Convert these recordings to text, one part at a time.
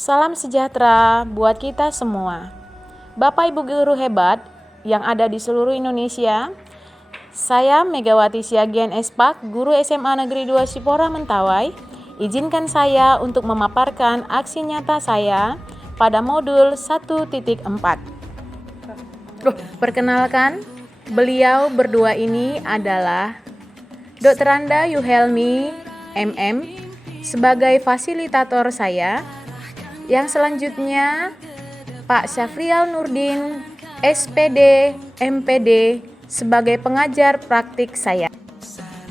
Salam sejahtera buat kita semua. Bapak Ibu guru hebat yang ada di seluruh Indonesia, saya Megawati Siagian Espak, guru SMA Negeri 2 Sipora Mentawai. Izinkan saya untuk memaparkan aksi nyata saya pada modul 1.4. Perkenalkan, beliau berdua ini adalah Dr. Anda Yuhelmi, MM, sebagai fasilitator saya. Yang selanjutnya, Pak Syafrial Nurdin, SPD, MPD, sebagai pengajar praktik saya.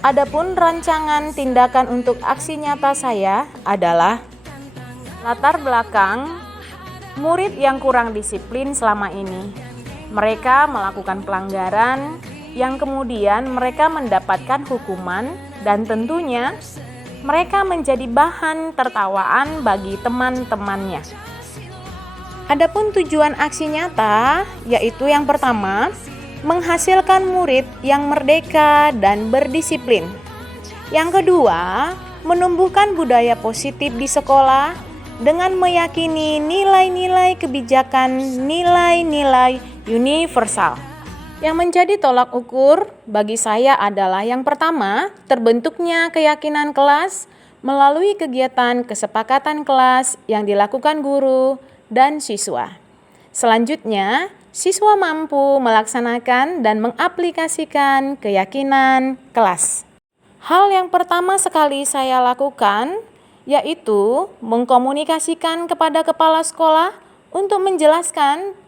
Adapun rancangan tindakan untuk aksi nyata saya adalah latar belakang murid yang kurang disiplin selama ini. Mereka melakukan pelanggaran yang kemudian mereka mendapatkan hukuman dan tentunya mereka menjadi bahan tertawaan bagi teman-temannya. Adapun tujuan aksi nyata yaitu yang pertama, menghasilkan murid yang merdeka dan berdisiplin. Yang kedua, menumbuhkan budaya positif di sekolah dengan meyakini nilai-nilai kebijakan, nilai-nilai universal. Yang menjadi tolak ukur bagi saya adalah yang pertama, terbentuknya keyakinan kelas melalui kegiatan kesepakatan kelas yang dilakukan guru dan siswa. Selanjutnya, siswa mampu melaksanakan dan mengaplikasikan keyakinan kelas. Hal yang pertama sekali saya lakukan yaitu mengkomunikasikan kepada kepala sekolah untuk menjelaskan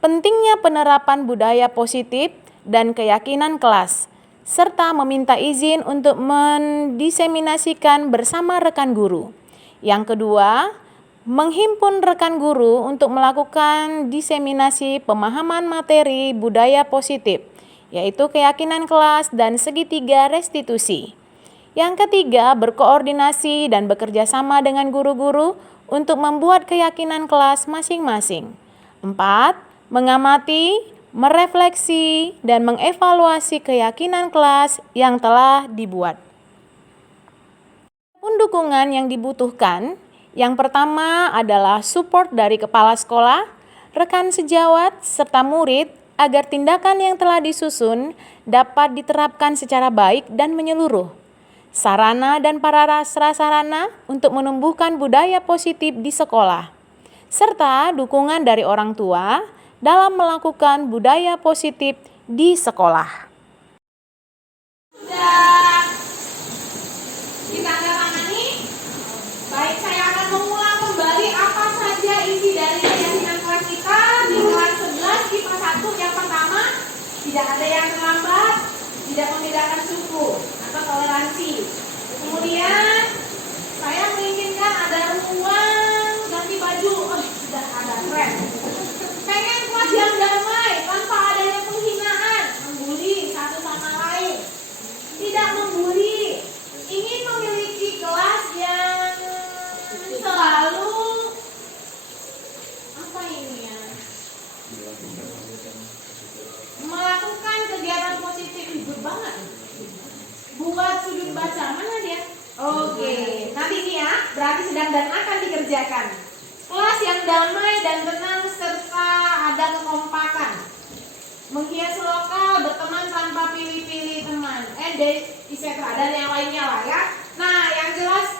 pentingnya penerapan budaya positif dan keyakinan kelas, serta meminta izin untuk mendiseminasikan bersama rekan guru. Yang kedua, menghimpun rekan guru untuk melakukan diseminasi pemahaman materi budaya positif, yaitu keyakinan kelas dan segitiga restitusi. Yang ketiga, berkoordinasi dan bekerja sama dengan guru-guru untuk membuat keyakinan kelas masing-masing. 4. Mengamati, merefleksi, dan mengevaluasi keyakinan kelas yang telah dibuat. Dukungan yang dibutuhkan, yang pertama adalah support dari kepala sekolah, rekan sejawat, serta murid agar tindakan yang telah disusun dapat diterapkan secara baik dan menyeluruh. Sarana dan prasarana untuk menumbuhkan budaya positif di sekolah, serta dukungan dari orang tua dalam melakukan budaya positif di sekolah. Sudah kita tangani, baik saya akan mengulang kembali apa saja isi dari keyakinan kelas kita di kelas 11 IPA 1 yang pertama, tidak ada yang terlambat, tidak membedakan suku atau toleransi. Kemudian saya menginginkan ada ruang ganti baju, sudah ada tren. Pengen kelas yang damai, tanpa adanya penghinaan, membuli satu sama lain. Tidak membuli, ingin memiliki kelas yang selalu melakukan kegiatan positif. Ribut banget. Buat sudut baca, mana dia? Oke, nanti ini ya, berarti sedang dan akan dikerjakan. Kelas yang damai dan tenang serta ada kekompakan. Menghias lokal, berteman tanpa pilih-pilih teman. Etc. Dan yang lainnya lah ya. Nah, yang jelas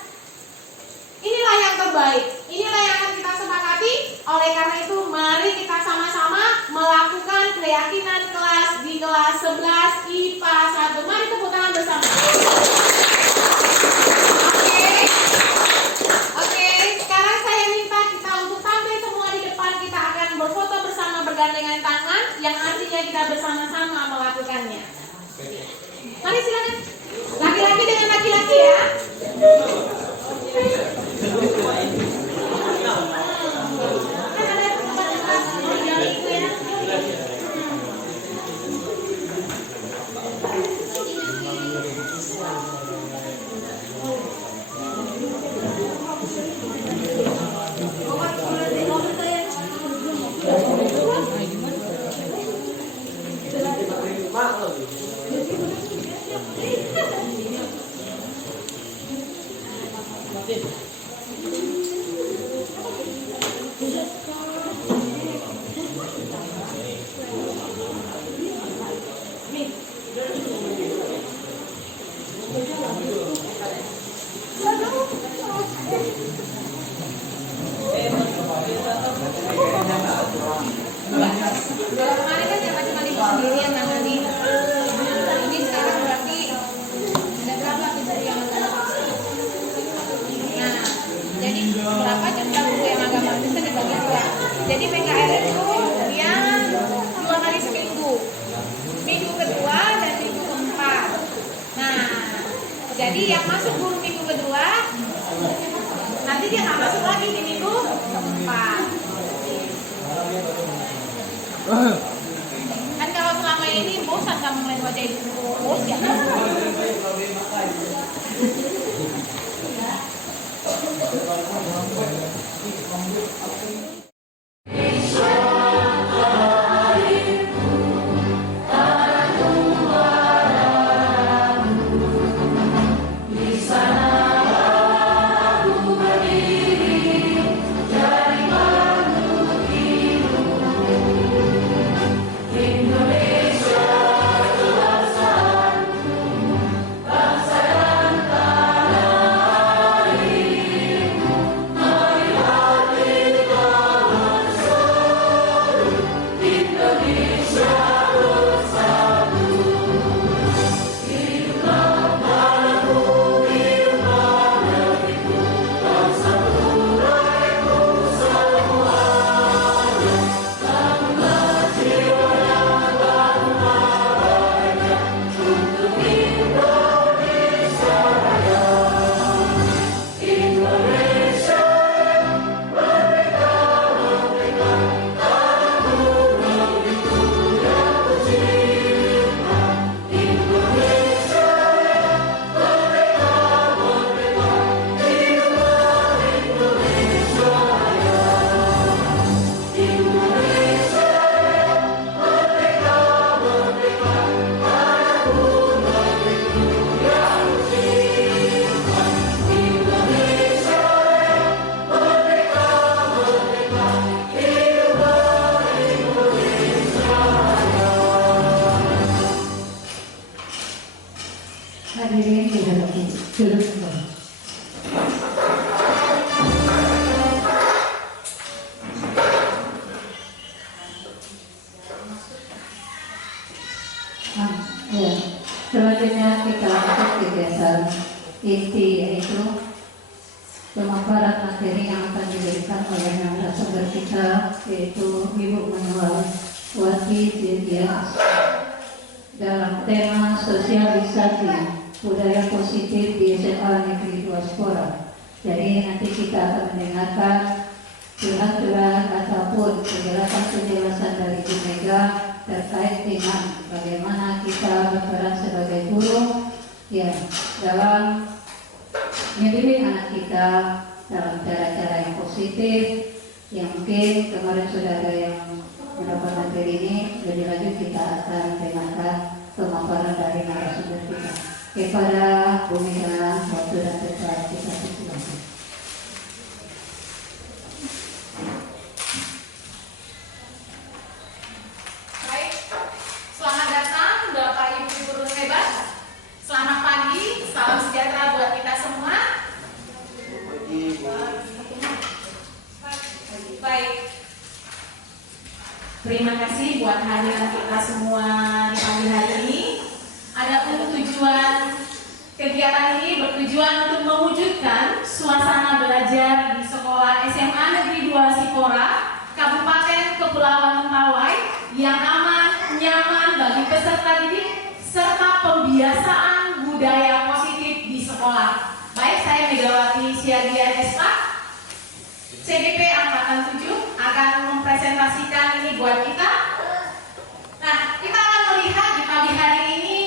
inilah yang terbaik. Inilah yang akan kita sepakati. Oleh karena itu, mari kita sama-sama melakukan keyakinan kelas di kelas 11 IPA 1. Mari tepuk tangan bersama. Oke, sekarang saya minta kita untuk tampil semua di depan. Kita akan berfoto bersama bergandengan tangan, yang artinya kita bersama-sama melakukannya. Mari silakan. Laki-laki dengan laki-laki ya. sendiri yang nangani. Ini sekarang berarti ada berapa ibu yang agama? Nah, jadi berapa jumlah guru yang agama bisa dibagi dua. Jadi PKR itu dia 2 kali seminggu, minggu kedua dan minggu keempat. Nah, jadi yang masuk guru minggu kedua nanti dia nggak masuk lagi di minggu keempat. Kan kalau selama ini bosan kamu ngeliat wajah ibu terus ya. Hadirin dihormati, duduk kembali. Ya. Selanjutnya kita lanjut kegiatan inti, yaitu pemaparan materi yang akan diberikan oleh narasumber kita, yaitu Ibu Manual Wati Dirya dalam tema sosialisasi budaya positif di SMA Negeri 2 Spora. Jadi nanti kita akan mendengarkan curhat-curhat ataupun penjelasan-penjelasan dari Bu Mega terkait dengan bagaimana kita berperan sebagai guru ya dalam mendidik anak kita dalam cara-cara yang positif. Yang mungkin kemarin sudah ada yang mendapat materi ini, lebih lanjut kita akan dengarkan pemaparan dari narasumber kita. Kepada Bu Mega, waktu dan tempat kita silakan. Baik, selamat datang Bapak Ibu guru hebat. Selamat pagi, salam sejahtera buat kita semua. Baik, terima kasih buat hadiran kita semua di pagi hari ini. Adapun tujuan kegiatan ini bertujuan untuk mewujudkan suasana belajar di sekolah SMA Negeri 2 Sipora, Kabupaten Kepulauan Mentawai yang aman, nyaman bagi peserta didik serta pembiasaan budaya positif di sekolah. Baik, saya Megawati Siagian SK, CDP Angkatan 7 akan mempresentasikan ini buat kita. Nah, kita akan melihat di pagi hari ini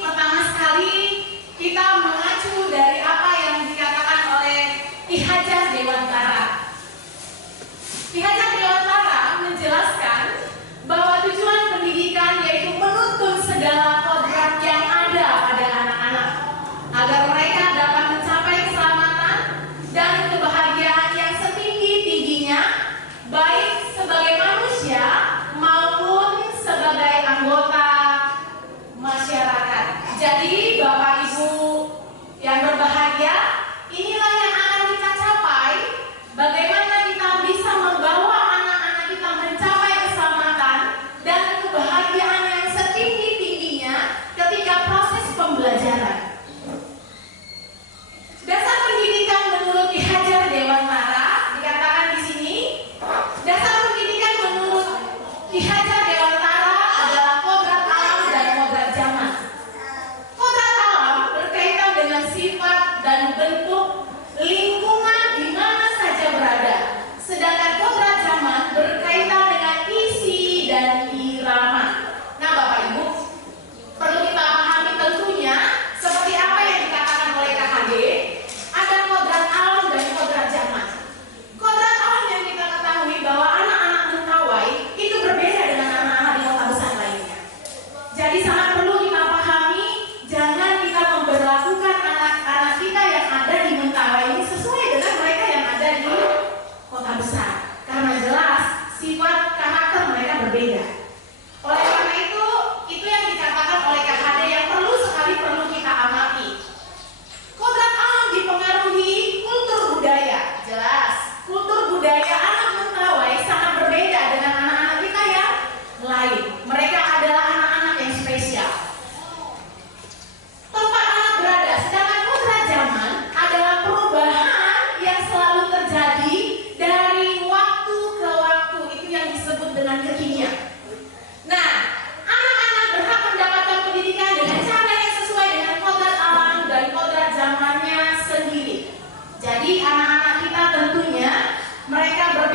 pertama sekali kita mengacu dari apa yang dikatakan oleh Ki Hajar Dewantara. Ki Hajar Dewantara menjelaskan bahwa tujuan pendidikan yaitu menuntun segala kodrat yang ada pada anak-anak agar mereka dapat mencapai keselamatan dan kebahagiaan yang setinggi-tingginya baik sebagai manusia maupun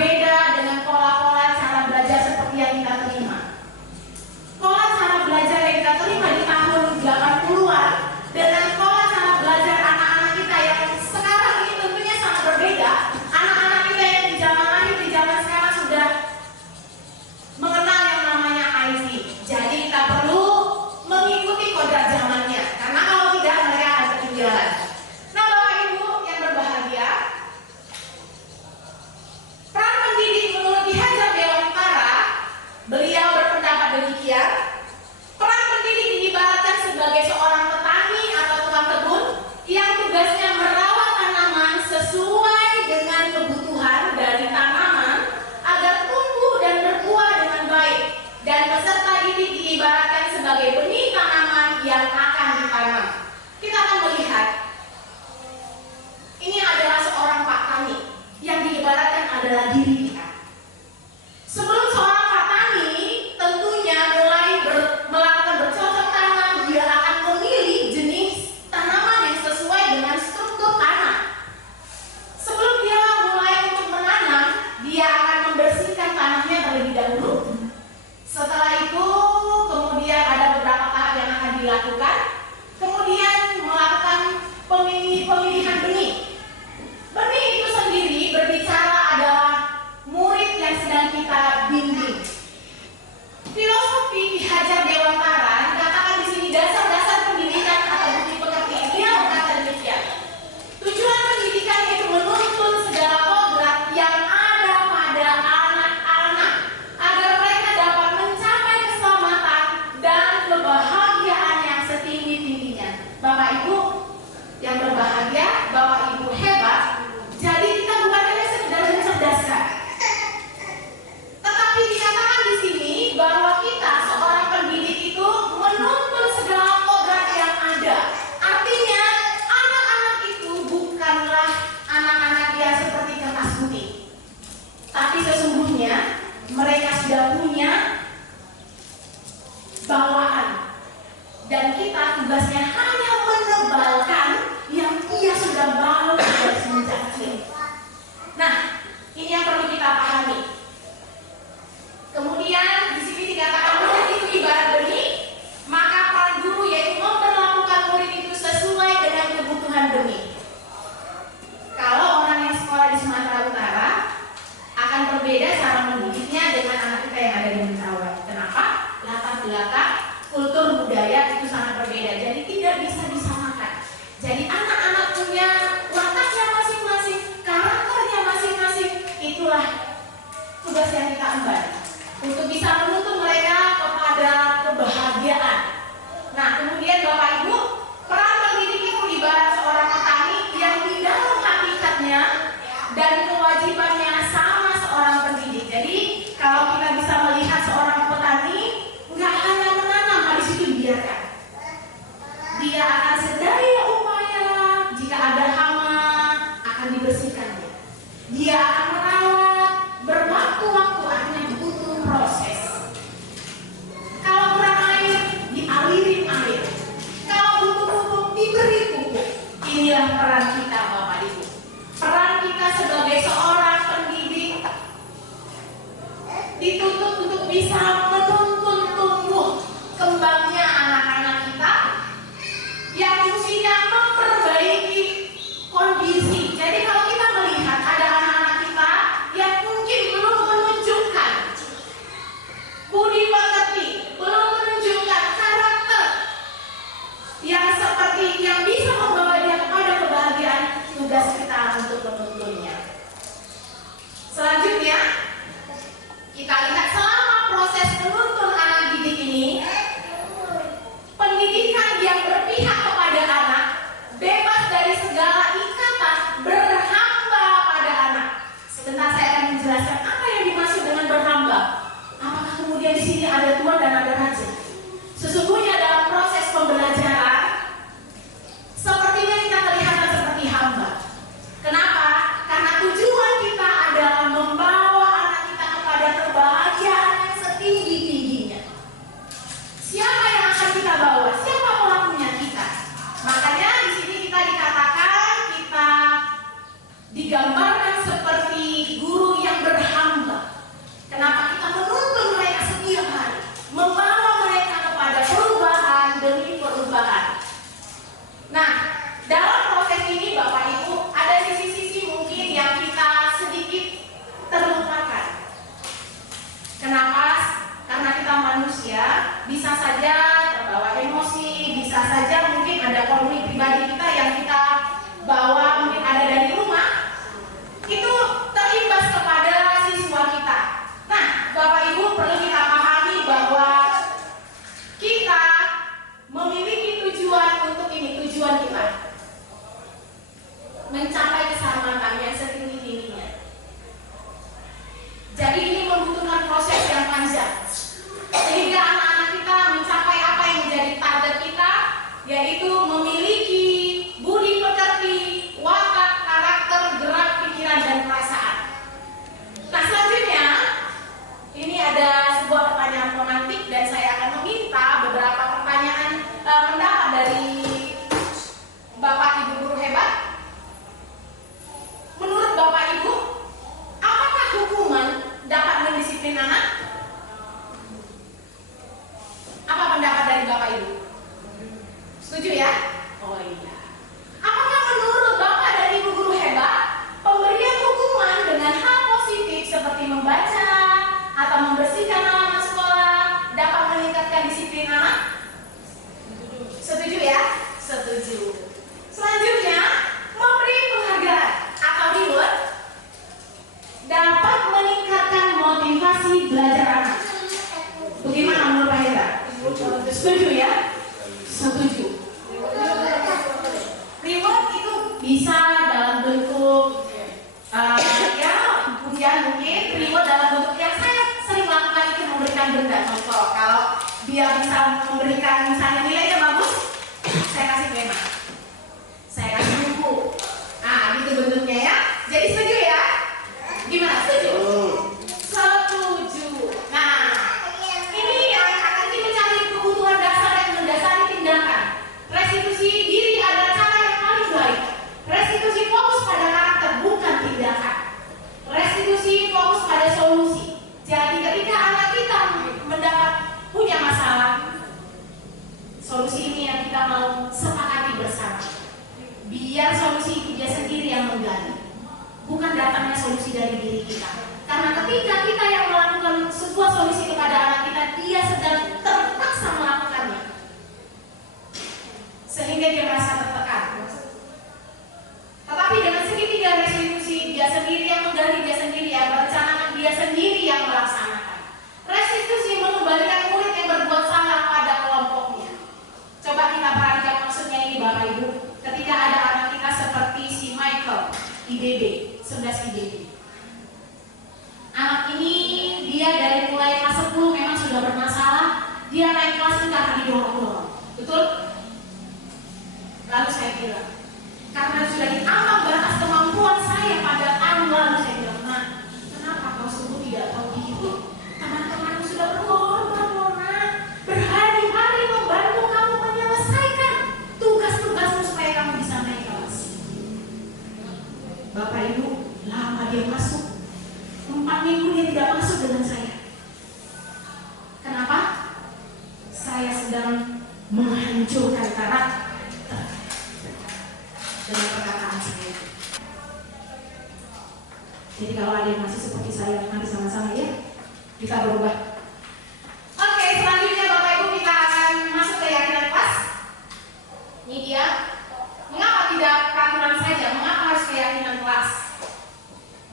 berbeda dengan pola-pola cara belajar seperti yang kita terima. Pola cara belajar yang kita terima di tahun 80-an dengan pola cara belajar anak-anak kita yang sekarang ini tentunya sangat berbeda. Anak-anak kita yang di zaman lahir di zaman sekarang sudah mengenal yang namanya IT. Jadi kita perlu mengikuti kodrat zamannya, karena kalau tidak mereka akan ketinggalan. Nah, Bapak Ibu yang berbahagia, peran pendidik menurut Ki Hajar Dewantara, beliau berpendapat demikian. Peran pendidik diibaratkan sebagai seorang petani atau tukang kebun yang tugasnya merawat tanaman sesuai dengan kebutuhan dari tanaman agar tumbuh dan berbuah dengan baik. Dan peserta didik diibaratkan sebagai benih tanaman yang akan ditanam. Kita akan melihat ini adalah seorang Pak Tani yang diibaratkan adalah diri kita. Sebelum seorang Pak Tani tentunya mulai melakukan bercocok tanam, dia akan memilih jenis tanaman yang sesuai dengan struktur tanah. Sebelum dia mulai untuk menanam, dia akan membersihkan tanahnya terlebih dahulu. Setelah itu kemudian ada beberapa tahap yang akan dilakukan. Kemudian melakukan pemilihan benih. Benih itu sendiri berbicara adalah murid yang sedang kita bimbing. Filosofi Ki Hajar Dewantara dikatakan di sini dasar-dasar pendidikan atau bukti pekerti. Dia berkata demikian. Tujuan pendidikan itu menuntun segala kodrat yang ada pada anak-anak agar mereka dapat mencapai keselamatan dan kebahagiaan yang setinggi-tingginya. Bapak Ibu yang berbahagia, Bapak Ibu hebat. Jadi kita bukan hanya sekedar mencerdaskan, tetapi dikatakan di sini bahwa kita seorang pendidik itu menuntun segala kodrat yang ada. Artinya anak-anak itu bukanlah anak-anak yang seperti kertas putih, tapi sesungguhnya mereka sudah punya bawaan, dan kita tugasnya hanya menebalkan yang ia sudah bawa dari semenjak kecil. Nah, ini yang perlu kita pahami. Kemudian di sini dikatakan murid itu ibarat benih, maka peran guru yaitu memperlakukan murid itu sesuai dengan kebutuhan benih. Kalau orang yang sekolah di Sumatera Utara akan berbeda cara mendidiknya dengan anak kita yang ada di Mentawai. Kenapa? Latar belakang, kultur, budaya itu sangat berbeda. Jadi tidak bisa disamakan. Jadi anak-anak punya wataknya masing-masing, karakternya masing-masing. Itulah tugas yang kita emban untuk bisa menuntun mereka kepada kebahagiaan. Nah, kemudian Bapak Ibu, peran pendidik itu ibarat seorang petani yang di dalam hakikatnya dan kewajibannya sama seorang pendidik. Jadi kalau kita bisa melihat seorang petani, nggak hanya menanam, habis itu dibiarkan. Dia akan sedaya upaya, jika ada hama akan dibersihkannya. Dia akan merawat berwaktu-waktu, artinya butuh proses. Kalau kurang air, dialirin air. Kalau butuh pupuk, diberi pupuk. Inilah peran kita, Bapak Ibu. Peran kita sebagai seorang pendidik dituntut untuk bisa menuntun tumbuh kembangnya anak-anak kita yang fungsinya memperbaiki kondisi. Jadi kalau kita melihat ada anak-anak kita yang mungkin belum menunjukkan budi pekerti, belum menunjukkan karakter yang seperti yang bisa membawa dia kepada kebahagiaan, tugas kita untuk menuntunnya. Selanjutnya kita lihat selama proses menuntun anak didik ini, pendidikan yang berpihak kepada anak, bebas dari segala ikatan, berhamba pada anak. Sebentar saya akan menjelaskan apa yang dimaksud dengan berhamba. Apakah kemudian di sini ada tuan dan ada raja? Sesungguhnya dalam proses pembelajaran, sepertinya kita kelihatan seperti hamba. Kenapa? Karena tujuan kita adalah membawa anak kita kepada kebahagiaan yang setinggi-tingginya. Siapa yang akan kita bawa? Siapa pelakunya? Kita. Makanya di sini kita dikatakan, kita digambarkan seperti guru yang berhamba Jadi ini membutuhkan proses yang panjang sehingga anak-anak kita mencapai apa yang menjadi target kita, yaitu memiliki budi pekerti, watak, karakter, gerak, pikiran, dan perasaan. Nah, selanjutnya ini ada sebuah pertanyaan romantik dan saya akan meminta beberapa pertanyaan pendapat dari Bapak Ibu guru hebat. Menurut Bapak Ibu, apakah hukuman dapat mendisiplin anak? Apa pendapat dari Bapak Ibu? Setuju ya? Oh iya. Apakah menurut Bapak dan Ibu guru hebat, pemberian hukuman dengan hal positif seperti membaca atau membersihkan halaman sekolah dapat meningkatkan disiplin anak? Setuju ya? Setuju. Selanjutnya, memberi penghargaan atau reward dapat meningkatkan motivasi belajar anak. Bagaimana menurut Pak Hendra? Setuju ya? Setuju. Reward itu bisa dalam bentuk ya pujian mungkin, reward dalam bentuk yang saya sering lakukan itu memberikan benda. Contoh, kalau dia bisa memberikan misalnya nilainya bagus, saya kasih pena, saya kasih buku. Nah, gitu bentuknya ya. Jadi setuju ya? Gimana? Setuju? Setuju. Nah, ini yang akan kita cari kebutuhan dasar yang mendasari tindakan. Restitusi diri adalah cara yang paling baik. Restitusi fokus pada karakter, bukan tindakan. Restitusi fokus pada solusi. Jadi ketika anak kita punya masalah, solusi ini yang kita mau sepakati bersama. Biar solusi itu dia sendiri yang menggali, bukan datangnya solusi dari diri kita. Karena ketika kita yang melakukan sebuah solusi kepada anak kita, dia sedang terpaksa melakukannya, sehingga dia merasa tertekan. Tetapi dengan segitiga restitusi, dia sendiri yang menggali, dia sendiri yang merencanakan, dia sendiri yang melaksanakan. Restitusi mengembalikan murid yang berbuat salah pada kelompoknya. Coba kita perhatikan maksudnya ini Bapak Ibu. Ketika ada anak kita seperti si Michael, IDB, 11 IDB. Anak ini dia dari mulai kelas 10 memang sudah bermasalah. Dia naik kelas itu karena didorong-dorong. Betul? Lalu saya bilang, karena sudah diambang batas kemampuan saya pada tahun lalu, saya bilang, nah, kenapa kau sungguh tidak tahu gitu? Teman-temanmu sudah berkorban, Mona, berhari-hari membantu kamu menyelesaikan tugas-tugasmu supaya kamu bisa naik kelas. Bapak Ibu, lama dia masuk, 4 minggu dia tidak masuk dengan saya. Kenapa? Saya sedang menghancurkan karakter dengan perkataan saya. Jadi kalau ada yang masih seperti saya, mari sama-sama ya kita berubah. Oke, selanjutnya Bapak Ibu kita akan masuk ke keyakinan kelas. Ini dia. Mengapa tidak peraturan saja? Mengapa harus keyakinan kelas?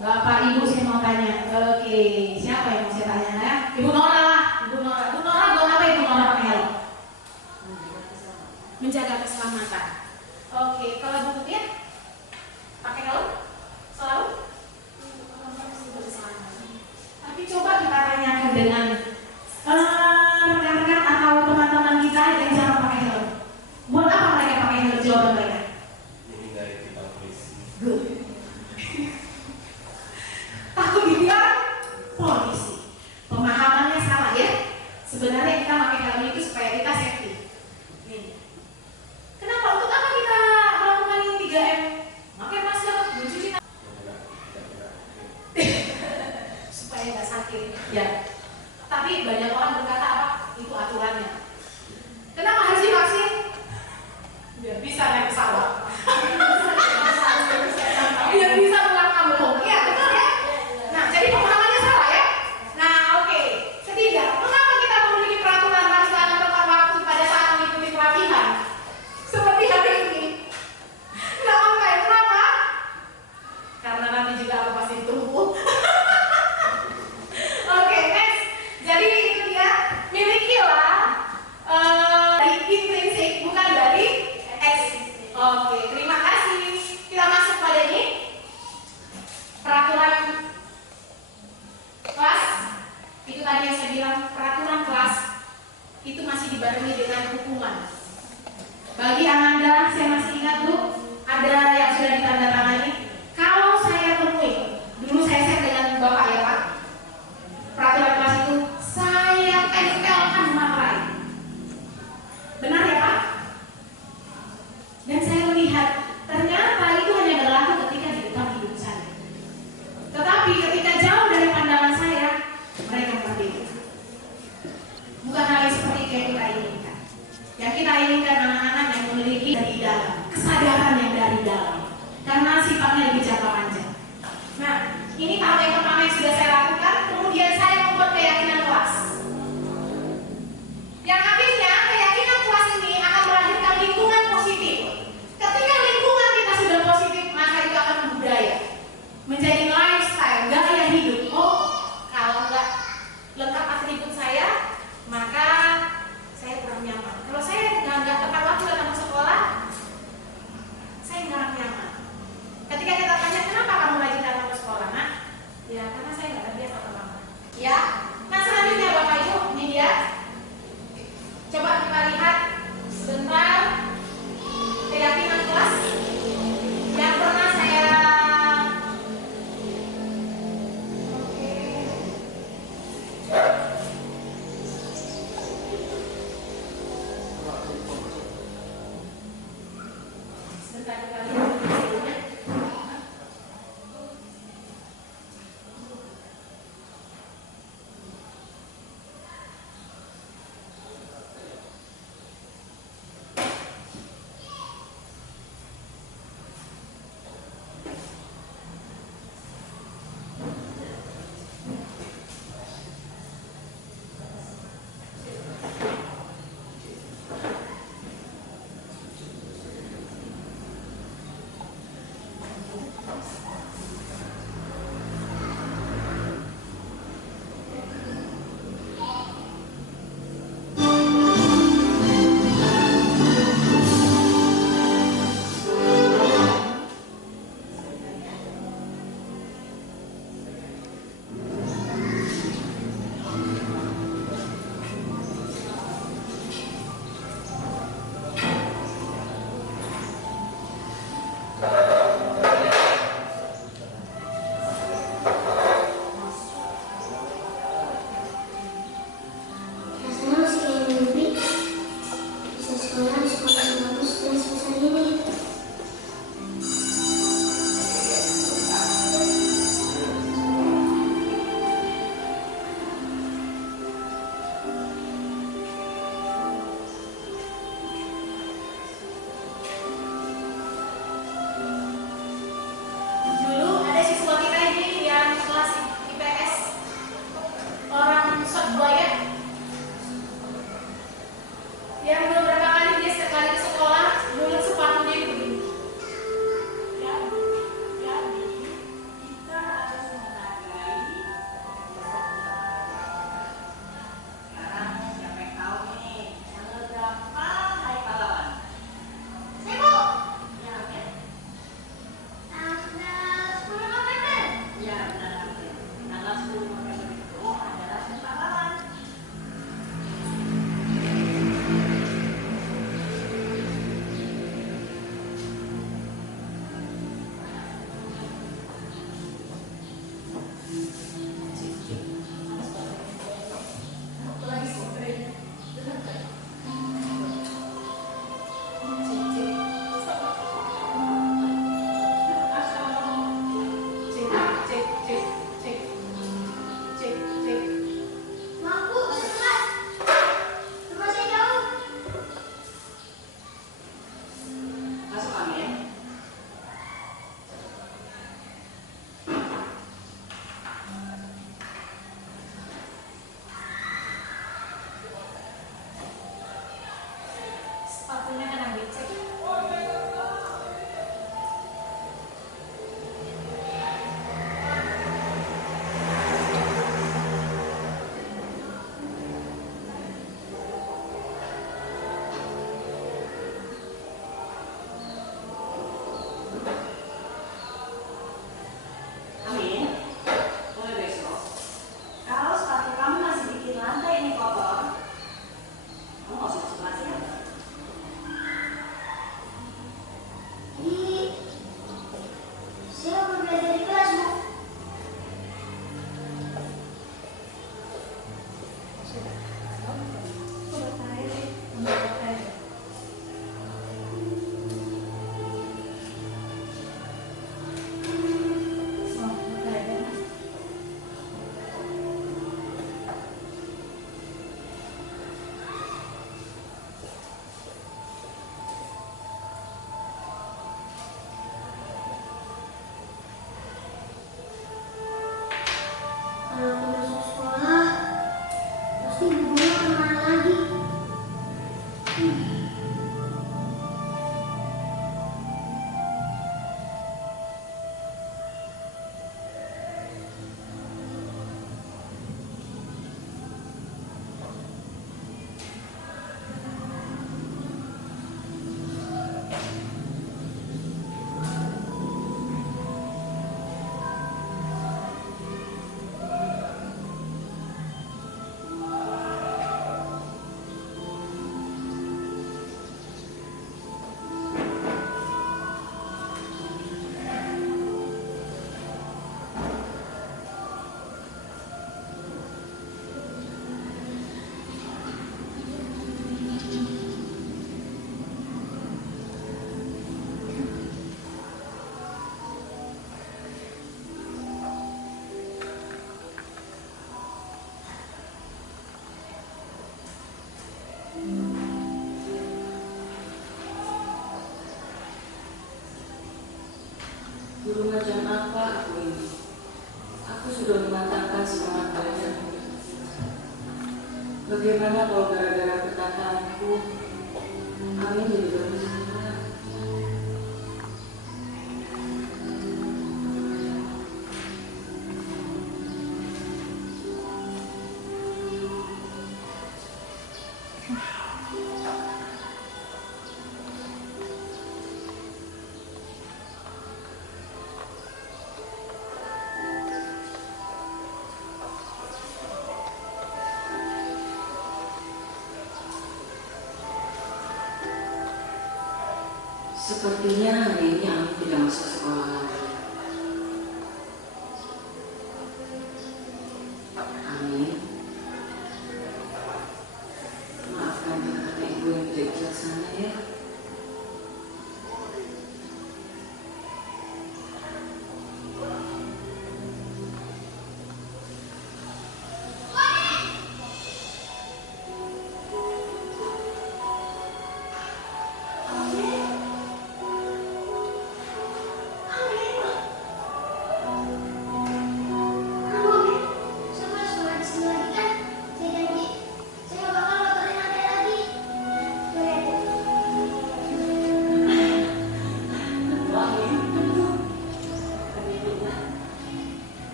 Bapak Ibu saya mau tanya. Oke, siapa yang mau saya tanya ya? Ibu Nora lah. Ibu Nora buat apa Ibu Nora pakai helm? Menjaga keselamatan. Oke, kalau Bu Putih pakai helm selalu? Tapi coba kita tanyakan dengan rekan-rekan atau teman-teman kita yang jarang pakai helm. Buat apa mereka pakai helm? Jawaban mereka? Menghindari kita polisi. Good. Takut dibilang polisi. Pemahamannya salah ya. Sebenarnya kita pakai helm itu supaya kita safety. Nih. Kenapa? Untuk apa kita melakukan ini 3M? Pakai masker, mencuci tangan. Supaya nggak sakit. Ya. Tapi banyak orang berkata apa? Itu aturannya. Kenapa harus divaksin? Biar bisa naik pesawat. Biar bisa pulang kampung. Ya, betul ya? Nah, jadi pemahamannya salah ya? Nah, oke. Ketiga, mengapa kita memiliki peraturan harus datang tepat waktu pada saat mengikuti pelatihan? Seperti hari ini. Nggak online, kenapa? Karena nanti juga aku pasti ditunggu. Oke, next. Jadi itu dia, milikilah dari intrinsik, bukan dari ekstrinsi. Oke. tadi yang saya bilang peraturan kelas itu masih dibarengi dengan hukuman. Bagi Ananda, saya masih ingat Bu, ada yang sudah ditandatangani. Kalau saya temui, dulu saya share dengan Bapak ya Pak, peraturan kelas itu saya tempelkan materai. Benar ya Pak? Dan saya melihat ternyata itu hanya berlaku ketika di depan hidup saya. Tetapi ketika jauh dari pandangan saya, mereka berbeda. Bukan hal yang seperti yang kita inginkan. Yang kita inginkan anak-anak yang memiliki dari dalam, kesadaran yang dari dalam. Karena sifatnya Bagaimana kalau gara-gara perkataanku Amin jadi bermusibah? Sepertinya hari ini Amin tidak masuk sekolah lagi. Amin, maafkan kata ibu yang tidak bijaksana ya.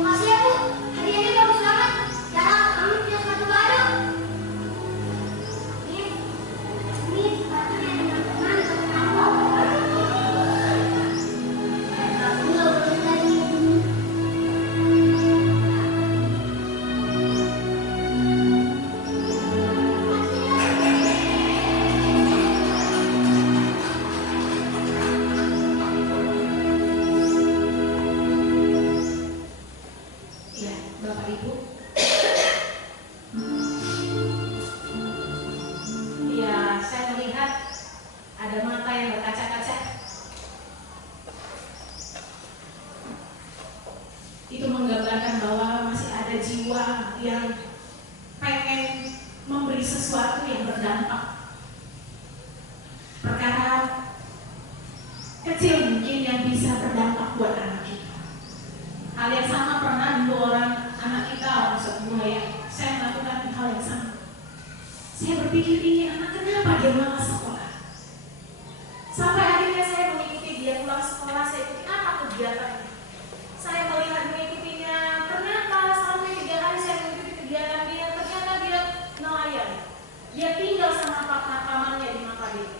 Makasih ya Bu, hadiahnya bagus banget. Sekarang kami punya sepatu baru. Ini sepatunya teman-teman buat kamu. Aku nggak boleh lagi. Ya, Bapak Ibu. Ya, saya melihat ada mata yang berkaca-kaca. Itu menggambarkan bahwa masih ada jiwa yang pengen memberi sesuatu yang berdampak. Perkara kecil mungkin yang bisa berdampak buat anak kita. Hal yang sama pernah dulu anak kita orang Surabaya. Saya melakukan hal yang sama. Saya berpikir ini anak kenapa dia malas sekolah? Sampai akhirnya saya mengikuti dia pulang sekolah. Saya ikuti apa kegiatannya. Saya melihat mengikutinya. Ternyata sampai 3 hari saya mengikuti kegiatan dia. Ternyata dia nelayan. Dia tinggal sama pamannya di Makassar.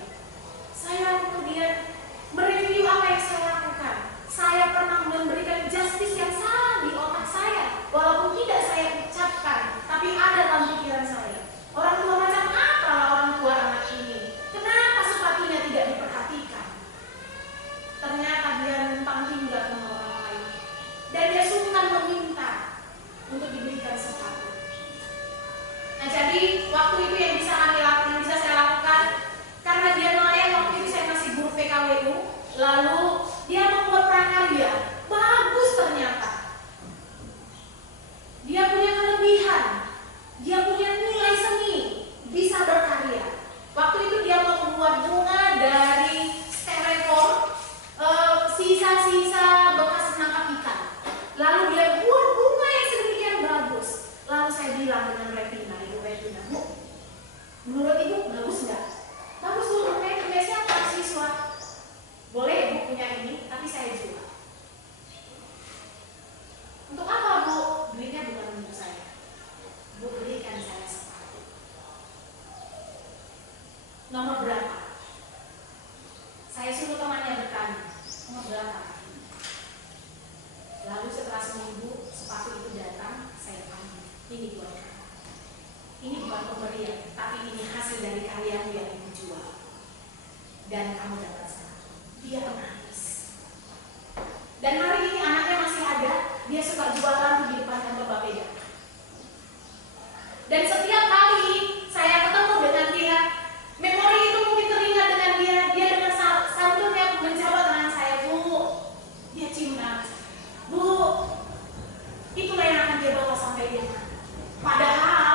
Saya kemudian mereview apa yang saya lakukan. Saya pernah memberikan justice yang salah di otak saya, walaupun tidak saya ucapkan, tapi ada dalam pikiran saya. Orang tua macam apa orang tua anak ini? Kenapa sepatunya tidak diperhatikan? Ternyata dia numpang tinggal sama orang lain, dan dia sungkan meminta untuk diberikan sepatu. Nah, jadi waktu itu yang bisa saya lakukan, karena dia nelayan, waktu itu saya masih guru PKWU, lalu dia membuat prakarya, bagus ternyata. Dia punya kelebihan, dia punya nilai seni, bisa berkarya. Waktu itu dia mau membuat bunga dari styrofoam, sisa-sisa bekas menangkap ikan. Lalu dia buat bunga yang sedemikian bagus. Lalu saya bilang dengan Ibu Retina, Bu, menurut Ibu bagus nggak? Bagus tuh, punya siapa siswa? Boleh Ibu punya ini, tapi saya jual. Untuk apa Bu? Duitnya bukan untuk saya. Bu belikan saya sepatu. Nomor berapa? Saya suruh temannya bertanya, nomor berapa? Lalu setelah seminggu sepatu itu datang, saya panggil. Ini buat kamu. Ini bukan pemberian, tapi ini hasil dari karyamu yang Ibu jual. Dan kamu dapat sepatu. Dia menangis. Dan hari ini anaknya masih ada, dia suka jualan di depan kantor Bapeda. Dan setiap kali saya ketemu dengan dia, memori itu mungkin teringat dengan dia dengan santunnya menjawab dengan saya, Bu, dia cium tangan saya. Bu, itulah yang akan dia bawa sampai dia. Padahal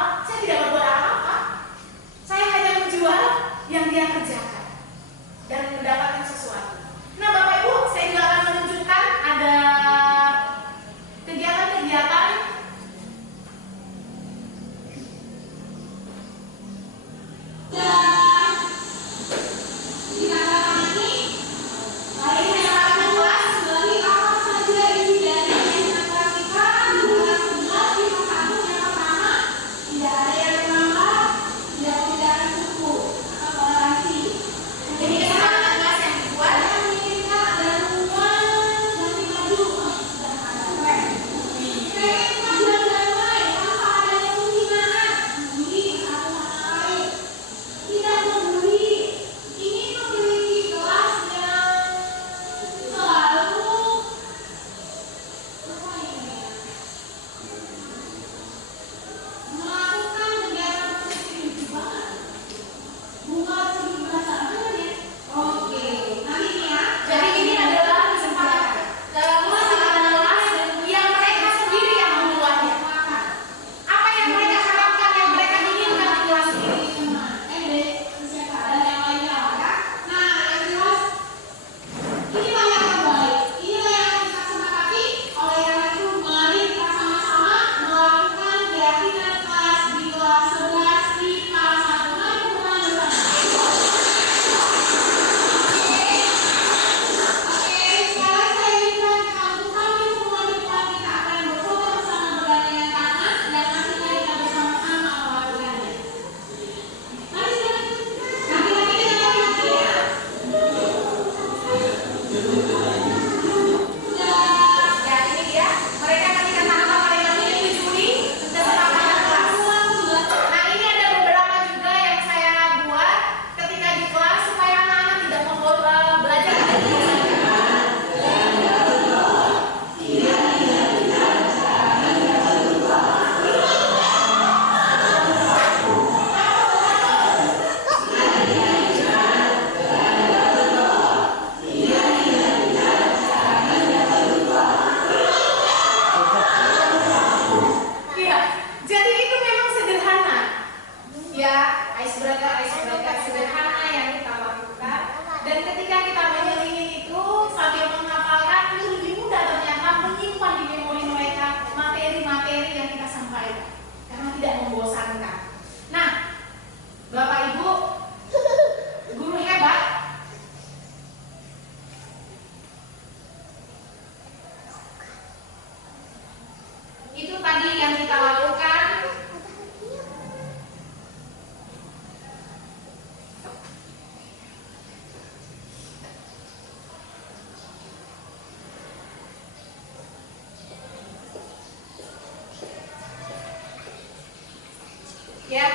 Ya.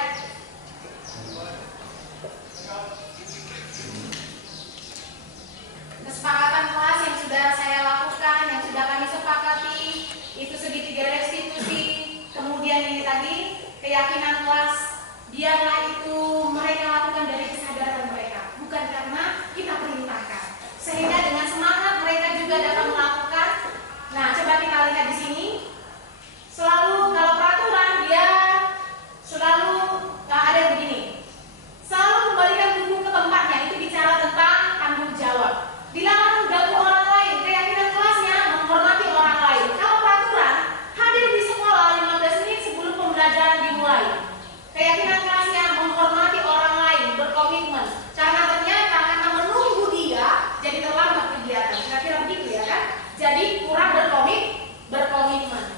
Kesepakatan kelas yang sudah saya lakukan, yang sudah kami sepakati, itu segitiga restitusi, kemudian ini tadi keyakinan kelas, biarlah itu mereka lakukan dari kesadaran mereka, bukan karena kita perintahkan. Sehingga dengan semangat mereka juga dapat melakukan. Nah, coba kita lihat di sini. Selalu kalau peraturan dia selalu ada yang begini. Selalu kembalikan buku ke tempatnya, itu bicara tentang tanggung jawab. Dilarang mengganggu orang lain, keyakinan kelasnya menghormati orang lain. Kalau peraturan, hadir di sekolah 15 menit sebelum pembelajaran dimulai. Keyakinan kelasnya menghormati orang lain, berkomitmen. Karena menunggu dia, jadi terlambat kegiatan. Kira-kira begitu ya kan? Jadi kurang berkomitmen.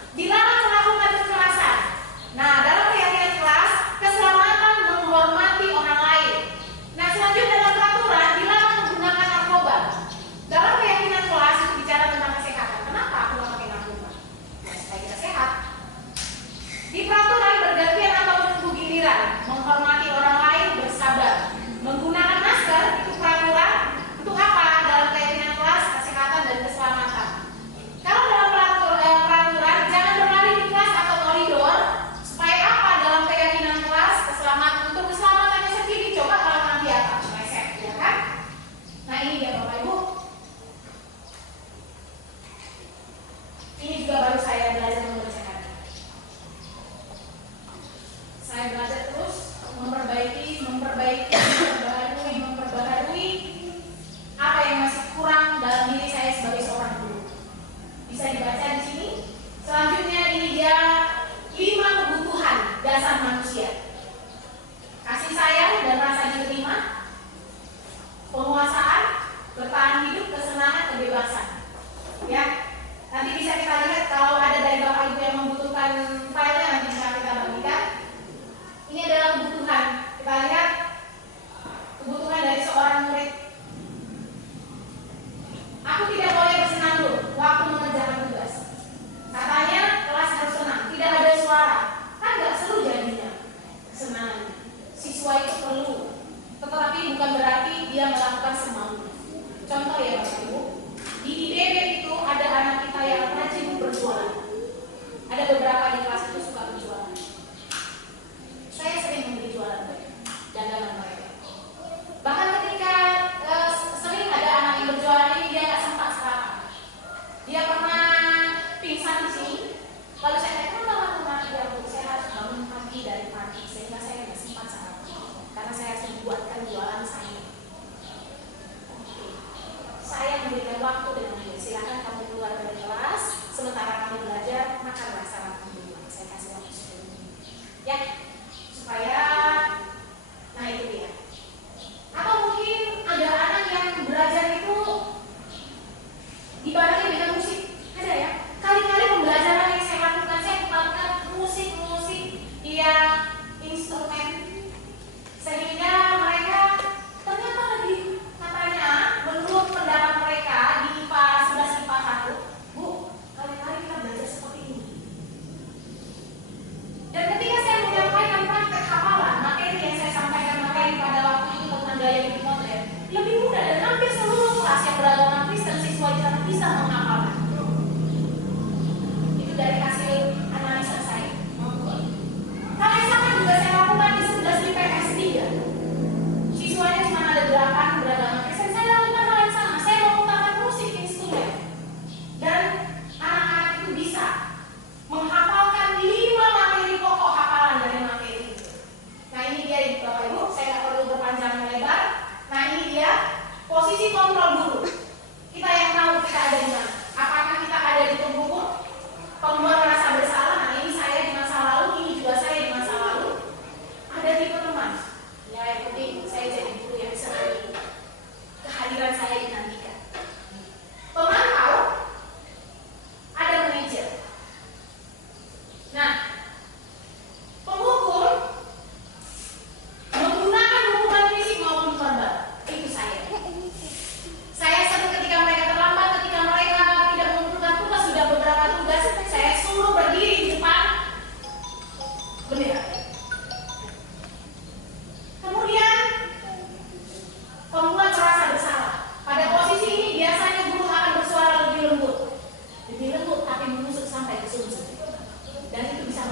beberapa di kelas itu suka berjualan. Saya sering membeli jualan mereka, dagangan mereka. Bahkan ketika sering ada anak yang berjualan ini, dia nggak sempat sarapan. Dia pernah pingsan di sini. Lalu saya tanya, kenapa teman dia? Saya harus bangun pagi dari pagi sehingga saya nggak sempat sarapan karena saya harus membuatkan jualan saya. Oke. Saya memberikan waktu dengan dia. Silakan kamu keluar dari kelas, sementara kamu belajar, makanlah sarapan dulu. Saya kasih waktu 10 menit. Ya, supaya, nah itu dia. Atau mungkin ada anak yang belajar itu dibarengi dengan musik. Ada ya? Kali-kali pembelajaran yang saya lakukan, saya putarkan musik-musik yang instrumen, sehingga mereka ternyata lebih, katanya menurut pendapat mereka di IPA 11 IPA 1, Bu, kali-kali kita belajar seperti ini. Dan ketika saya menyampaikan praktek hafalan, materi yang saya sampaikan materi pada waktu itu tentang gaya hidup modern, lebih mudah dan hampir seluruh kelas yang beragama Kristen siswa di sana bisa menghafalkan. Itu dari hasil analisa saya. Hal yang sama juga saya lakukan di 11 IPS 3. Siswanya cuma ada 8 beragama Kristen. Saya lakukan hal yang sama. Saya memutarkan musik instrumen. Dan anak-anak itu bisa menghafalkan 5 materi pokok hafalan dari materi itu. Nah ini dia Bapak Ibu, saya nggak perlu berpanjang lebar. Nah ini dia posisi kontrol dulu. Kita yang tahu kita ada di mana. Apakah kita ada di pembuku, pembuat rasa bersalah? Nah ini saya di masa lalu, ini juga saya di masa lalu. Ada tipe teman. Ya yang penting saya jadi guru yang bisa kehadiran saya dinantikan. Pemantau, ada manajer. Nah, pengukur menggunakan hukuman fisik maupun verbal. Itu saya. Saya satu ketika mereka terlambat, ketika mereka tidak mengumpulkan tugas, sudah beberapa tugas, saya suruh berdiri di depan bendera. Kemudian pembuat rasa bersalah. Pada posisi ini biasanya guru akan bersuara lebih lembut tapi menusuk sampai ke sumsum. Dan itu bisa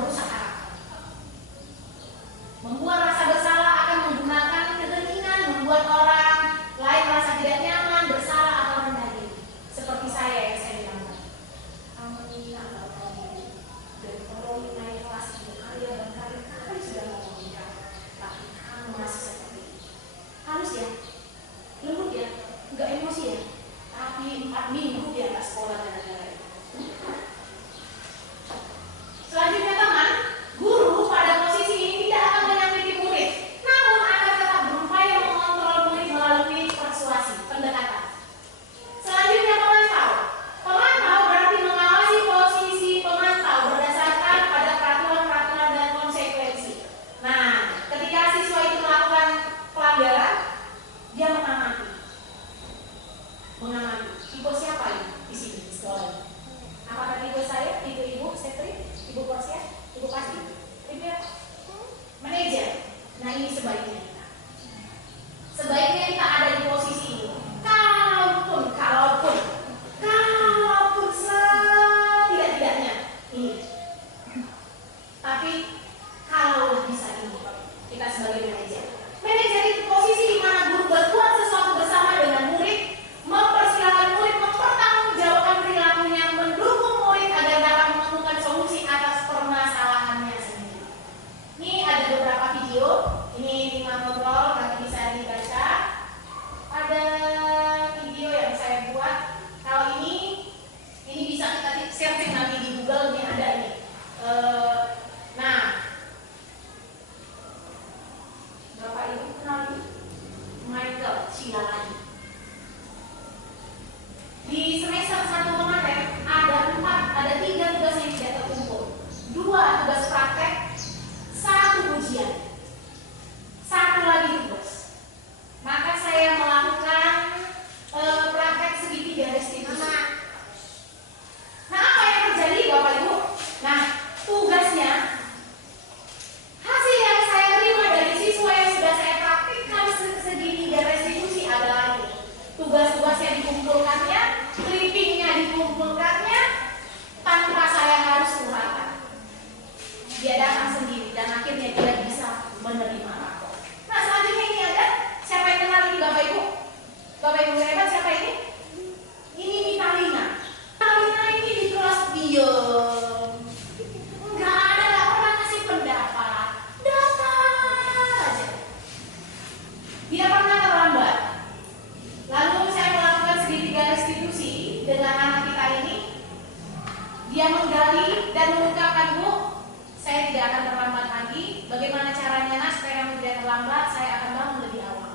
Bagaimana caranya nak supaya kamu tidak terlambat? Saya akan bangun lebih awal.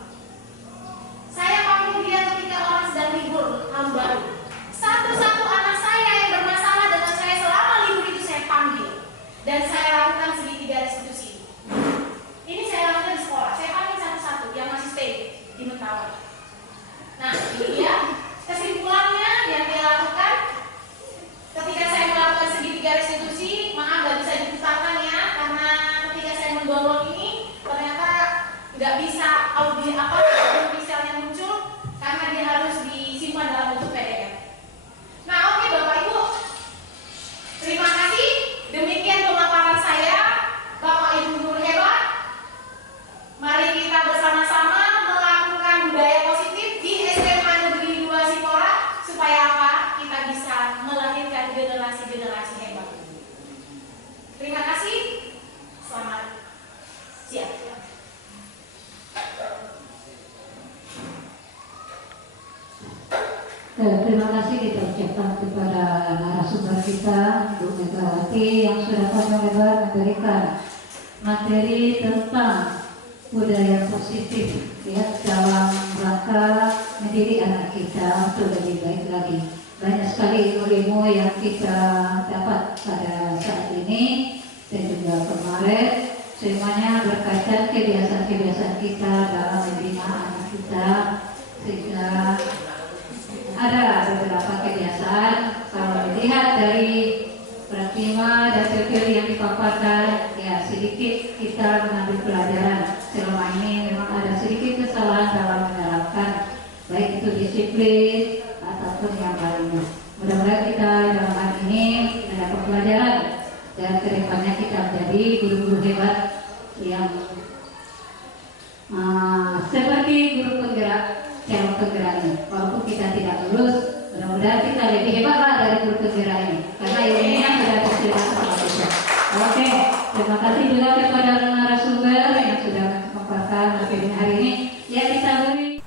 Saya panggil dia ketika orang sedang libur tahun baru. Satu-satu anak saya yang bermasalah dengan saya selama libur itu saya panggil. Dan saya lakukan segitiga restitusi. Ini saya lakukan di sekolah. Saya panggil satu-satu yang masih stay di Mentawai. Nah, ini dia kesimpulannya yang dia lakukan. Ketika saya melakukan segitiga restitusi, maaf nggak bisa diputarkan ya, karena ketika saya mendownload ini ternyata nggak bisa audio visualnya muncul karena dia harus disimpan dalam bentuk PDF. Nah, oke Bapak Ibu, terima kasih. Demikian pemaparan saya, Bapak Ibu guru hebat. Mari kita bersama-sama melakukan budaya positif di SMA Negeri 2 Sipora supaya apa? Kita bisa melahirkan generasi-generasi hebat. Terima kasih. Selamat siang. Terima kasih kita ucapkan kepada narasumber kita, Bu Megawati, yang sudah panjang lebar memberikan materi tentang budaya positif ya dalam rangka mendidik anak kita untuk lebih baik lagi. Banyak sekali ilmu-ilmu yang kita dapat pada saat ini dan juga kemarin, semuanya berkaitan kebiasaan-kebiasaan kita dalam membina anak kita, sehingga ada beberapa kebiasaan kalau dilihat dari Pratima dan teori yang dipaparkan, ya sedikit kita mengambil pelajaran. Selama ini memang ada sedikit kesalahan dalam menerapkan baik itu disiplin ataupun yang lainnya. Mudah-mudahan kita dalam hal ini mendapat pelajaran dan kedepannya kita menjadi guru-guru hebat yang seperti guru penggerak calon penggerak ini. Walaupun kita tidak lulus, mudah-mudahan kita lebih hebat lah dari guru penggerak ini karena ilmunya sudah disediakan sama kita. Oke, terima kasih juga kepada narasumber yang sudah memaparkan materi hari ini. Ya, kita beri.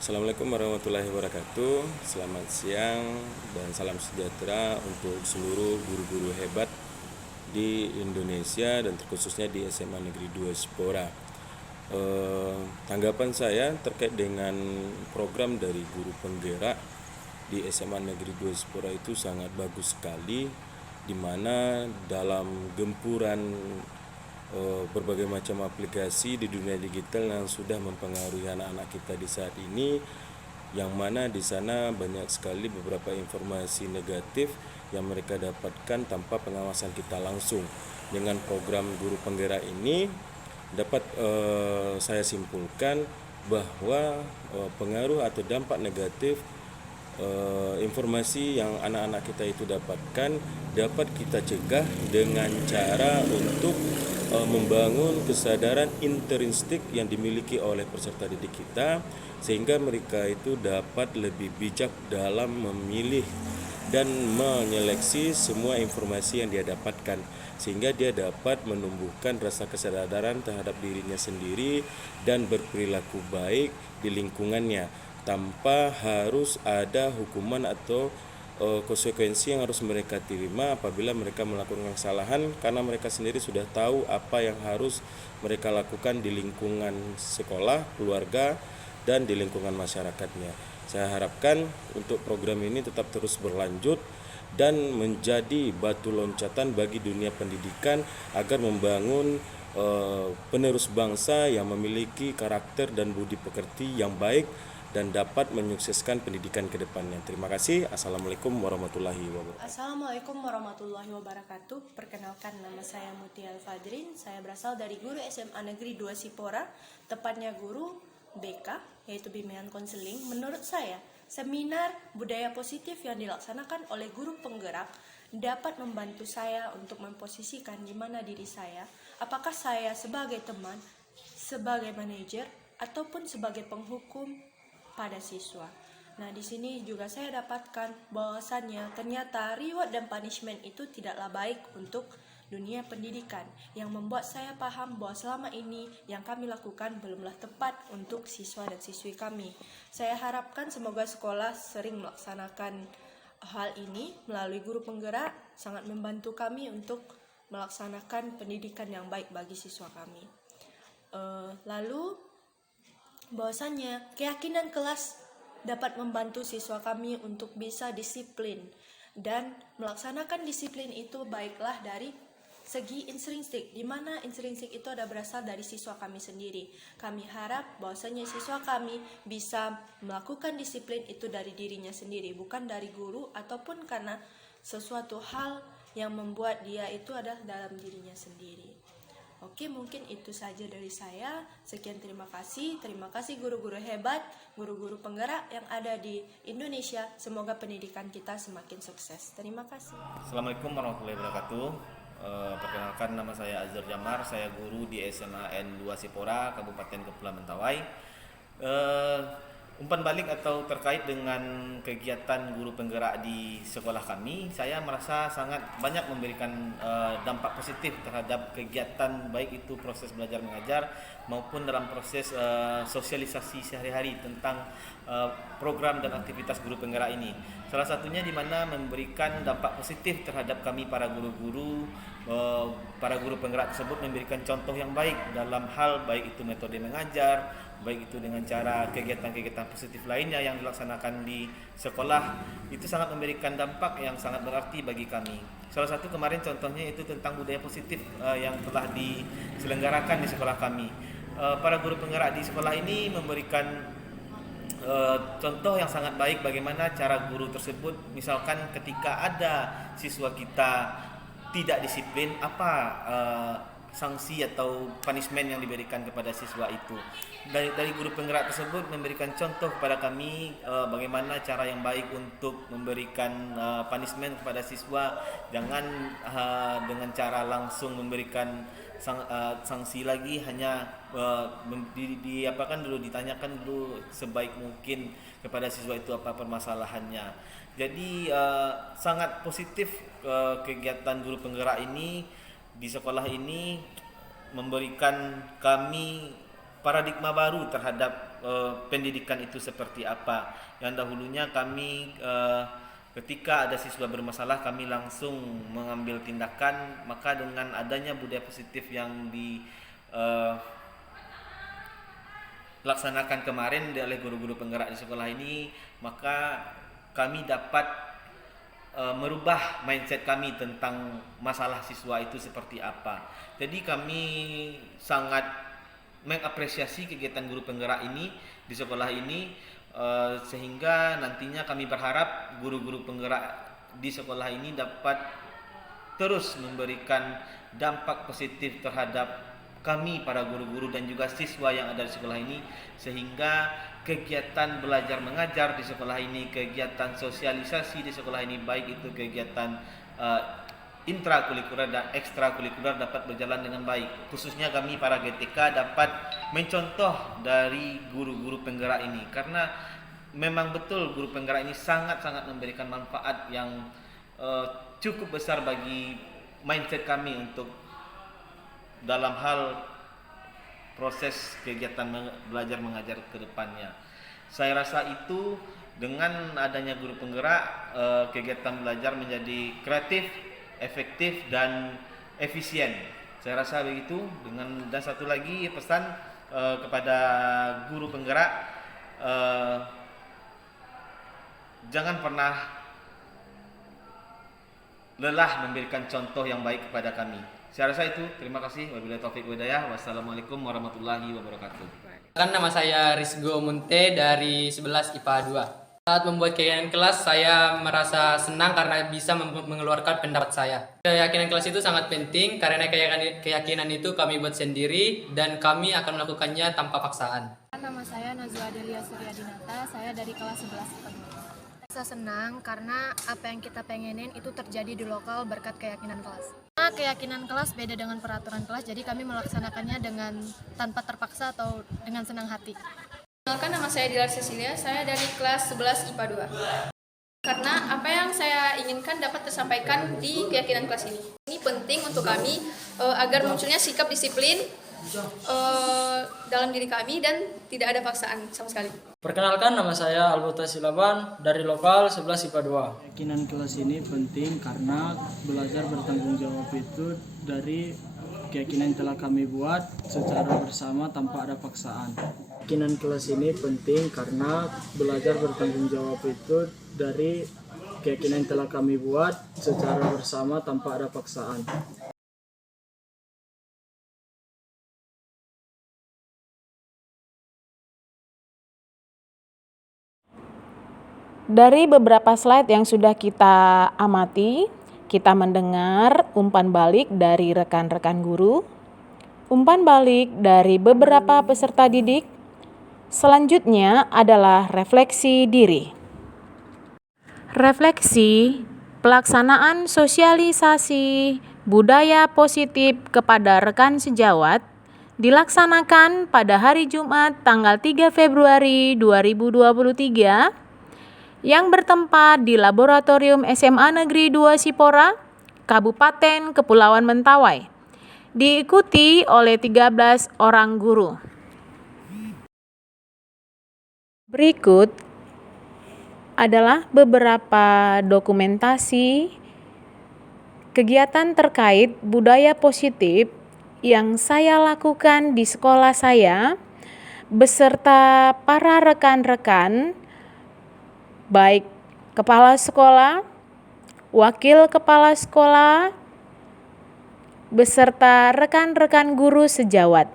Assalamualaikum warahmatullahi wabarakatuh. Selamat siang dan salam sejahtera untuk seluruh guru-guru hebat di Indonesia dan terkhususnya di SMA Negeri 2 Sipora. Tanggapan saya terkait dengan program dari guru penggerak di SMA Negeri 2 Sipora itu sangat bagus sekali, di mana dalam gempuran berbagai macam aplikasi di dunia digital yang sudah mempengaruhi anak-anak kita di saat ini, yang mana di sana banyak sekali beberapa informasi negatif yang mereka dapatkan tanpa pengawasan kita langsung. Dengan program guru penggerak ini dapat saya simpulkan bahwa pengaruh atau dampak negatif informasi yang anak-anak kita itu dapatkan dapat kita cegah dengan cara untuk membangun kesadaran intrinsik yang dimiliki oleh peserta didik kita, sehingga mereka itu dapat lebih bijak dalam memilih dan menyeleksi semua informasi yang dia dapatkan, sehingga dia dapat menumbuhkan rasa kesadaran terhadap dirinya sendiri dan berperilaku baik di lingkungannya tanpa harus ada hukuman atau konsekuensi yang harus mereka terima apabila mereka melakukan kesalahan, karena mereka sendiri sudah tahu apa yang harus mereka lakukan di lingkungan sekolah, keluarga, dan di lingkungan masyarakatnya. Saya harapkan untuk program ini tetap terus berlanjut dan menjadi batu loncatan bagi dunia pendidikan agar membangun penerus bangsa yang memiliki karakter dan budi pekerti yang baik dan dapat menyukseskan pendidikan ke depannya. Terima kasih. Assalamualaikum warahmatullahi wabarakatuh. Assalamualaikum warahmatullahi wabarakatuh. Perkenalkan, nama saya Mutia Al-Fadrin. Saya berasal dari guru SMA Negeri 2 Sipora, tepatnya guru BK, yaitu bimbingan konseling. Menurut saya, seminar budaya positif yang dilaksanakan oleh guru penggerak dapat membantu saya untuk memposisikan di mana diri saya, apakah saya sebagai teman, sebagai manajer, ataupun sebagai penghukum pada siswa. Nah, di sini juga saya dapatkan bahwasannya ternyata reward dan punishment itu tidaklah baik untuk dunia pendidikan, yang membuat saya paham bahwa selama ini yang kami lakukan belumlah tepat untuk siswa dan siswi kami. Saya harapkan semoga sekolah sering melaksanakan hal ini melalui guru penggerak, sangat membantu kami untuk melaksanakan pendidikan yang baik bagi siswa kami. Lalu bahwasannya keyakinan kelas dapat membantu siswa kami untuk bisa disiplin, dan melaksanakan disiplin itu baiklah dari segi intrinsik, di mana intrinsik itu ada berasal dari siswa kami sendiri. Kami harap bahwasanya siswa kami bisa melakukan disiplin itu dari dirinya sendiri, bukan dari guru ataupun karena sesuatu hal yang membuat dia itu adalah dalam dirinya sendiri. Oke, mungkin itu saja dari saya. Sekian, terima kasih. Terima kasih guru-guru hebat, guru-guru penggerak yang ada di Indonesia. Semoga pendidikan kita semakin sukses. Terima kasih. Assalamualaikum warahmatullahi wabarakatuh. Perkenalkan, nama saya Azhar Jamar, saya guru di SMA N2 Sipora, Kabupaten Kepulauan Mentawai. Umpan balik atau terkait dengan kegiatan guru penggerak di sekolah kami, saya merasa sangat banyak memberikan dampak positif terhadap kegiatan, baik itu proses belajar mengajar maupun dalam proses sosialisasi sehari-hari tentang program dan aktivitas guru penggerak ini. Salah satunya di mana memberikan dampak positif terhadap kami para guru-guru. Para guru penggerak tersebut memberikan contoh yang baik dalam hal baik itu metode mengajar, baik itu dengan cara kegiatan-kegiatan positif lainnya yang dilaksanakan di sekolah. Itu sangat memberikan dampak yang sangat berarti bagi kami. Salah satu kemarin contohnya itu tentang budaya positif yang telah diselenggarakan di sekolah kami. Para guru penggerak di sekolah ini memberikan contoh yang sangat baik bagaimana cara guru tersebut, misalkan ketika ada siswa kita tidak disiplin, apa sanksi atau punishment yang diberikan kepada siswa itu. Dari guru penggerak tersebut memberikan contoh kepada kami bagaimana cara yang baik untuk memberikan punishment kepada siswa, jangan dengan cara langsung memberikan sanksi lagi, hanya ditanyakan dulu sebaik mungkin kepada siswa itu apa permasalahannya. Jadi sangat positif kegiatan guru penggerak ini di sekolah ini memberikan kami paradigma baru terhadap pendidikan itu seperti apa. Yang dahulunya kami ketika ada siswa bermasalah kami langsung mengambil tindakan, maka dengan adanya budaya positif yang dilaksanakan kemarin oleh guru-guru penggerak di sekolah ini, maka kami dapat merubah mindset kami tentang masalah siswa itu seperti apa. Jadi kami sangat mengapresiasi kegiatan guru penggerak ini di sekolah ini, sehingga nantinya kami berharap guru-guru penggerak di sekolah ini dapat terus memberikan dampak positif terhadap kami para guru-guru dan juga siswa yang ada di sekolah ini, sehingga kegiatan belajar mengajar di sekolah ini, kegiatan sosialisasi di sekolah ini, baik itu kegiatan intrakurikuler dan ekstrakurikuler dapat berjalan dengan baik. Khususnya kami para GTK dapat mencontoh dari guru-guru penggerak ini, karena memang betul guru penggerak ini sangat-sangat memberikan manfaat yang cukup besar bagi mindset kami untuk dalam hal proses kegiatan belajar mengajar ke depannya. Saya rasa itu dengan adanya guru penggerak, kegiatan belajar menjadi kreatif, efektif dan efisien. Saya rasa begitu. Dan satu lagi pesan kepada guru penggerak, jangan pernah lelah memberikan contoh yang baik kepada kami. Saya rasa itu. Terima kasih. Wabillahi taufiq wal hidayah. Wassalamualaikum warahmatullahi wabarakatuh. Nama saya Rizgo Munte dari 11 IPA 2. Saat membuat keyakinan kelas, saya merasa senang karena bisa mengeluarkan pendapat saya. Keyakinan kelas itu sangat penting karena keyakinan itu kami buat sendiri dan kami akan melakukannya tanpa paksaan. Nama saya Nazwa Delia Suryadinata, saya dari kelas 11 IPA 2. Saya senang karena apa yang kita pengenin itu terjadi di lokal berkat keyakinan kelas. Keyakinan kelas beda dengan peraturan kelas, jadi kami melaksanakannya dengan tanpa terpaksa atau dengan senang hati. Perkenalkan, nama saya Dilar Cecilia, saya dari kelas 11 IPA 2. Karena apa yang saya inginkan dapat tersampaikan di keyakinan kelas ini. Ini penting untuk kami agar munculnya sikap disiplin dalam diri kami dan tidak ada paksaan sama sekali. Perkenalkan, nama saya Albuta Silaban dari lokal 11 IPA 2. Keyakinan kelas ini penting karena belajar bertanggung jawab itu dari keyakinan yang telah kami buat secara bersama tanpa ada paksaan. Keyakinan kelas ini penting karena belajar bertanggung jawab itu dari keyakinan yang telah kami buat secara bersama tanpa ada paksaan. Dari beberapa slide yang sudah kita amati, kita mendengar umpan balik dari rekan-rekan guru, umpan balik dari beberapa peserta didik. Selanjutnya adalah refleksi diri. Refleksi pelaksanaan sosialisasi budaya positif kepada rekan sejawat dilaksanakan pada hari Jumat tanggal 3 Februari 2023 yang bertempat di Laboratorium SMA Negeri 2 Sipora, Kabupaten Kepulauan Mentawai, diikuti oleh 13 orang guru. Berikut adalah beberapa dokumentasi kegiatan terkait budaya positif yang saya lakukan di sekolah saya beserta para rekan-rekan, baik kepala sekolah, wakil kepala sekolah, beserta rekan-rekan guru sejawat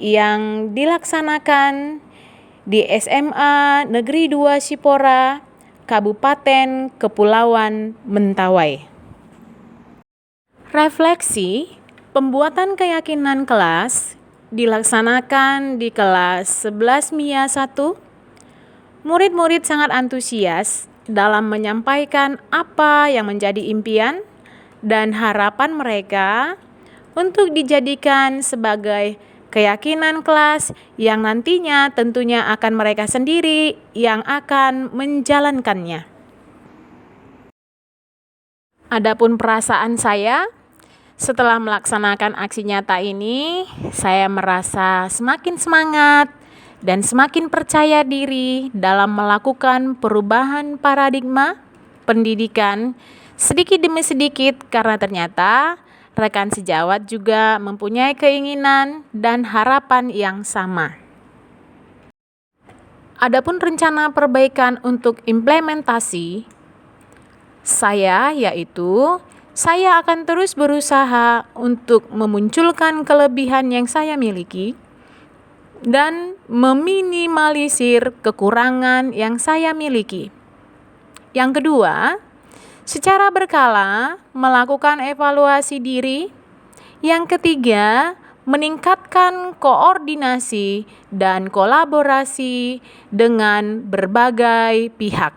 yang dilaksanakan di SMA Negeri 2 Sipora, Kabupaten Kepulauan Mentawai. Refleksi pembuatan keyakinan kelas dilaksanakan di kelas 11 MIA 1. Murid-murid sangat antusias dalam menyampaikan apa yang menjadi impian dan harapan mereka untuk dijadikan sebagai keyakinan kelas yang nantinya tentunya akan mereka sendiri yang akan menjalankannya. Adapun perasaan saya setelah melaksanakan aksi nyata ini, saya merasa semakin semangat dan semakin percaya diri dalam melakukan perubahan paradigma pendidikan sedikit demi sedikit karena ternyata rekan sejawat juga mempunyai keinginan dan harapan yang sama. Adapun rencana perbaikan untuk implementasi saya akan terus berusaha untuk memunculkan kelebihan yang saya miliki dan meminimalisir kekurangan yang saya miliki. Yang kedua, secara berkala melakukan evaluasi diri. Yang ketiga, meningkatkan koordinasi dan kolaborasi dengan berbagai pihak.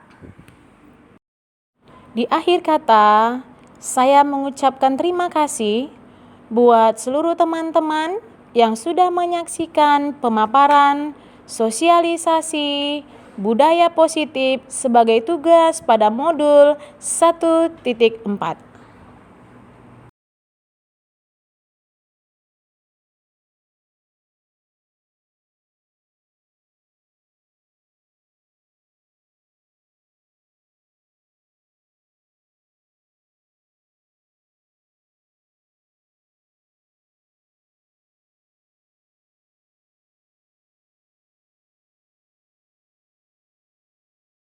Di akhir kata, saya mengucapkan terima kasih buat seluruh teman-teman yang sudah menyaksikan pemaparan sosialisasi budaya positif sebagai tugas pada modul 1.4.